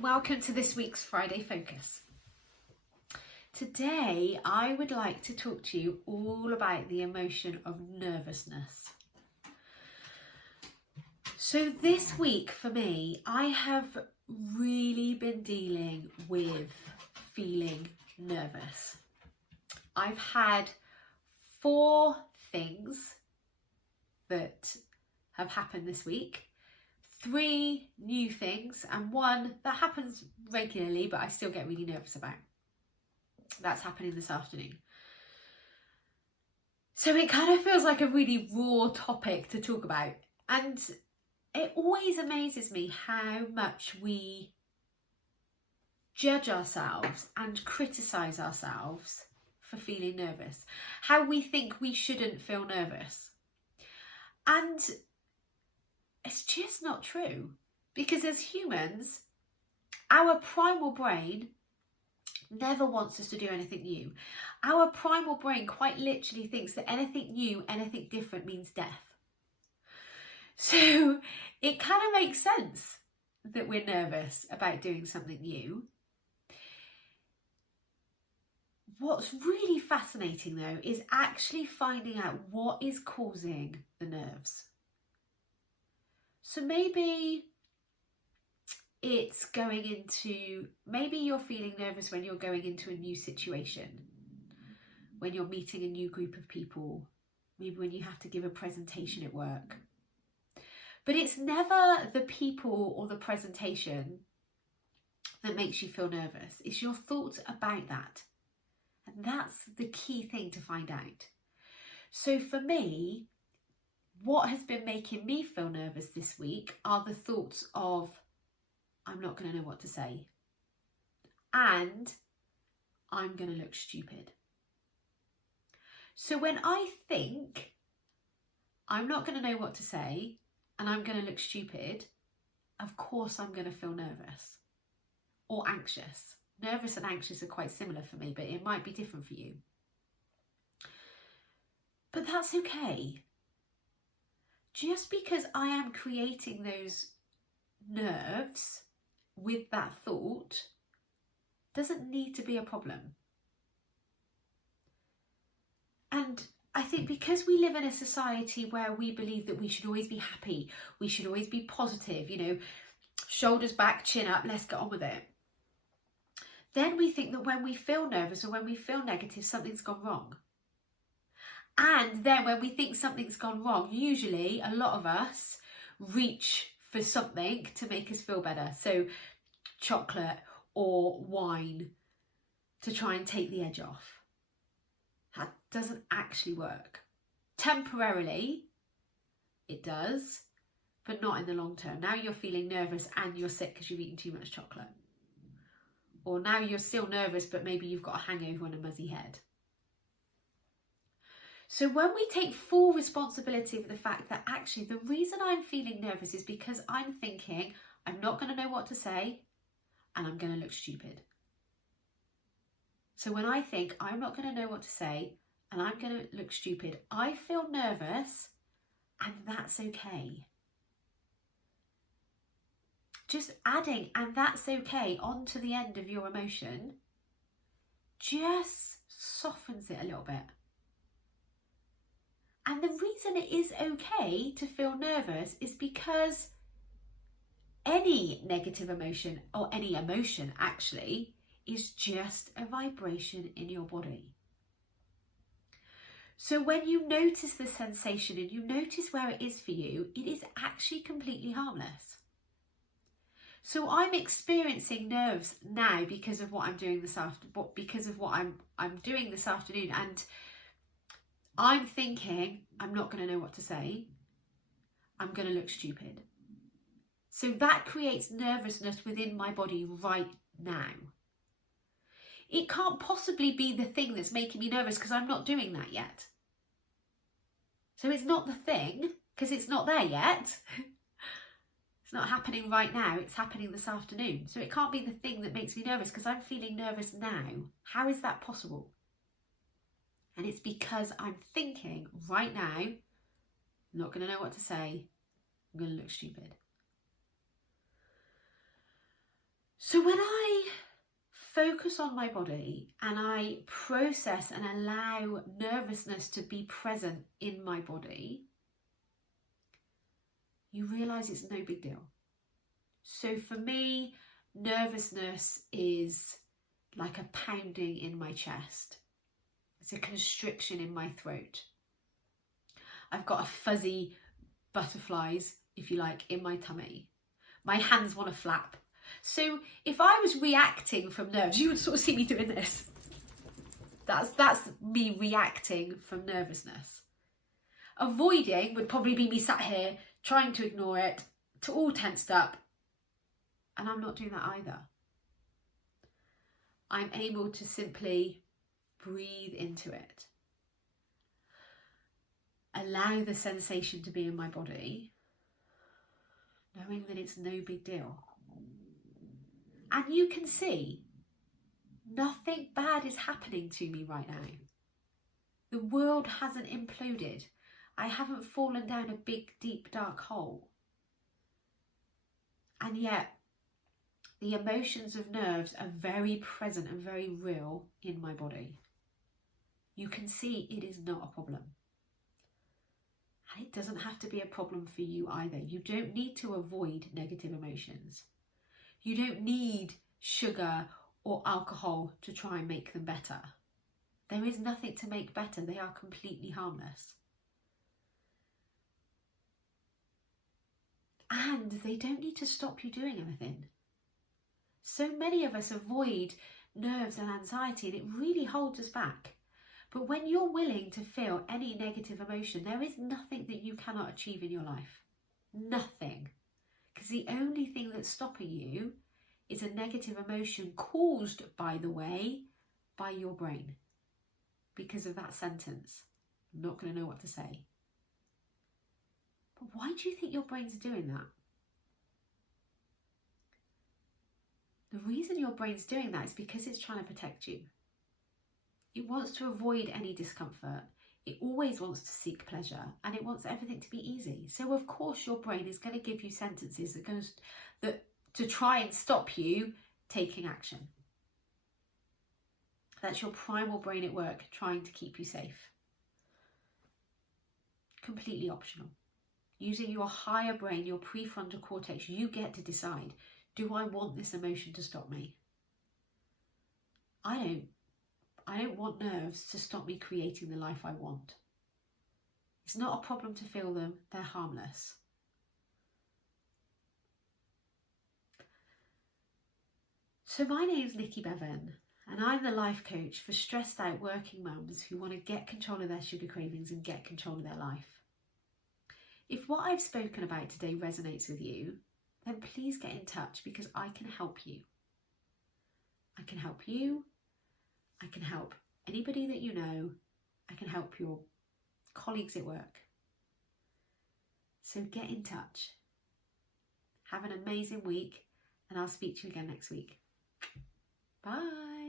welcome to this week's Friday Focus. Today I would like to talk to you all about the emotion of nervousness. So this week for me, I have really been dealing with feeling nervous. I've had 4 things that have happened this week. 3 new things and 1 that happens regularly but I still get really nervous about. That's happening this afternoon. So it kind of feels like a really raw topic to talk about, and it always amazes me how much we judge ourselves and criticise ourselves for feeling nervous, how we think we shouldn't feel nervous. And it's just not true, because as humans, our primal brain never wants us to do anything new. Our primal brain quite literally thinks that anything new, anything different means death. So it kind of makes sense that we're nervous about doing something new. What's really fascinating though is actually finding out what is causing the nerves. So maybe it's maybe you're feeling nervous when you're going into a new situation, when you're meeting a new group of people, maybe when you have to give a presentation at work. But it's never the people or the presentation that makes you feel nervous. It's your thoughts about that. And that's the key thing to find out. So for me, what has been making me feel nervous this week are the thoughts of, I'm not going to know what to say, and I'm going to look stupid. So when I think I'm not going to know what to say and I'm going to look stupid, of course I'm going to feel nervous or anxious. Nervous and anxious are quite similar for me, but it might be different for you. But that's okay. Just because I am creating those nerves with that thought doesn't need to be a problem. And I think because we live in a society where we believe that we should always be happy, we should always be positive, shoulders back, chin up, let's get on with it. Then we think that when we feel nervous or when we feel negative, something's gone wrong. And then when we think something's gone wrong, usually a lot of us reach for something to make us feel better. So chocolate or wine to try and take the edge off. That doesn't actually work. Temporarily, it does, but not in the long term. Now you're feeling nervous and you're sick because you've eaten too much chocolate. Or now you're still nervous, but maybe you've got a hangover and a muzzy head. So when we take full responsibility for the fact that actually the reason I'm feeling nervous is because I'm thinking I'm not going to know what to say and I'm going to look stupid. So when I think I'm not going to know what to say and I'm going to look stupid, I feel nervous, and that's okay. Just adding "and that's okay" onto the end of your emotion just softens it a little bit. And the reason it is okay to feel nervous is because any negative emotion, or any emotion actually, is just a vibration in your body. So when you notice the sensation and you notice where it is for you, it is actually completely harmless. So I'm experiencing nerves now because of what I'm doing this afternoon, and I'm thinking I'm not going to know what to say. I'm going to look stupid. So that creates nervousness within my body right now. It can't possibly be the thing that's making me nervous because I'm not doing that yet. So it's not the thing because it's not there yet. It's not happening right now. It's happening this afternoon. So it can't be the thing that makes me nervous because I'm feeling nervous now. How is that possible? And it's because I'm thinking right now, I'm not going to know what to say. I'm going to look stupid. So when I focus on my body and I process and allow nervousness to be present in my body, you realise it's no big deal. So for me, nervousness is like a pounding in my chest. It's a constriction in my throat. I've got a fuzzy butterflies, if you like, in my tummy. My hands want to flap. So if I was reacting from nerves, you would sort of see me doing this. That's me reacting from nervousness. Avoiding would probably be me sat here trying to ignore it, to all tensed up. And I'm not doing that either. I'm able to simply breathe into it. Allow the sensation to be in my body, knowing that it's no big deal. And you can see nothing bad is happening to me right now. The world hasn't imploded. I haven't fallen down a big, deep, dark hole. And yet, the emotions of nerves are very present and very real in my body. You can see it is not a problem. And it doesn't have to be a problem for you either. You don't need to avoid negative emotions. You don't need sugar or alcohol to try and make them better. There is nothing to make better. They are completely harmless. And they don't need to stop you doing anything. So many of us avoid nerves and anxiety, and it really holds us back. But when you're willing to feel any negative emotion, there is nothing that you cannot achieve in your life. Nothing. Because the only thing that's stopping you is a negative emotion caused, by the way, by your brain. Because of that sentence. I'm not going to know what to say. But why do you think your brain's doing that? The reason your brain's doing that is because it's trying to protect you. It wants to avoid any discomfort. It always wants to seek pleasure, and it wants everything to be easy. So of course your brain is going to give you sentences that to try and stop you taking action. That's your primal brain at work trying to keep you safe. Completely optional. Using your higher brain, your prefrontal cortex, you get to decide, do I want this emotion to stop me? I don't want nerves to stop me creating the life I want. It's not a problem to feel them, they're harmless. So my name's Nikki Bevan, and I'm the life coach for stressed out working mums who want to get control of their sugar cravings and get control of their life. If what I've spoken about today resonates with you, then please get in touch, because I can help you. I can help you. I can help anybody that you know. I can help your colleagues at work. So get in touch. Have an amazing week, and I'll speak to you again next week. Bye.